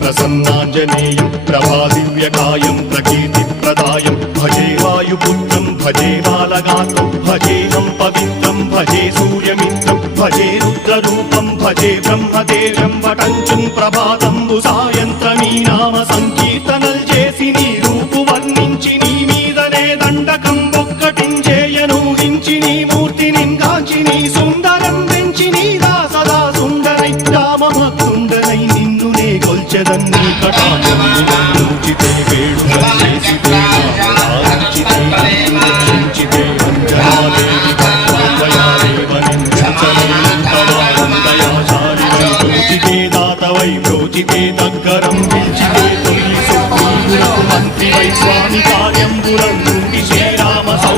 प्रसन्नाञ्जनेयं प्रभादिव्यकायं प्रकीर्तिप्रदायं भजे वायुपुत्रं भजे बालगात्रं भजेऽहं पवित्रं भजे सूर्यमित्रं भजे रुद्ररूपं भजे ब्रह्मदेव्यं वटञ्चं ప్రభాతంబు సాయంత్రమీ నామ సంకీర్తనల్ చేసి నీ రూపు వర్ణించి నీ మీదనే దండకం ఒక్కటించేయనూహించి నీ మూర్తిని గాంచి నీ సుందరం పెంచి నీ దాసదా సుందరై రామభక్తుండనై నిన్నునే కొల్చెదన్ని కటాక్షితే వేడుకల్చేసితే ఆరాధించితే రక్షించితే అంజనాదేవి ప్రోచితే దగ్గరం పిలిచితే తొలి మంత్రి వై స్వామి కార్యంబులం శ్రీరామ సౌ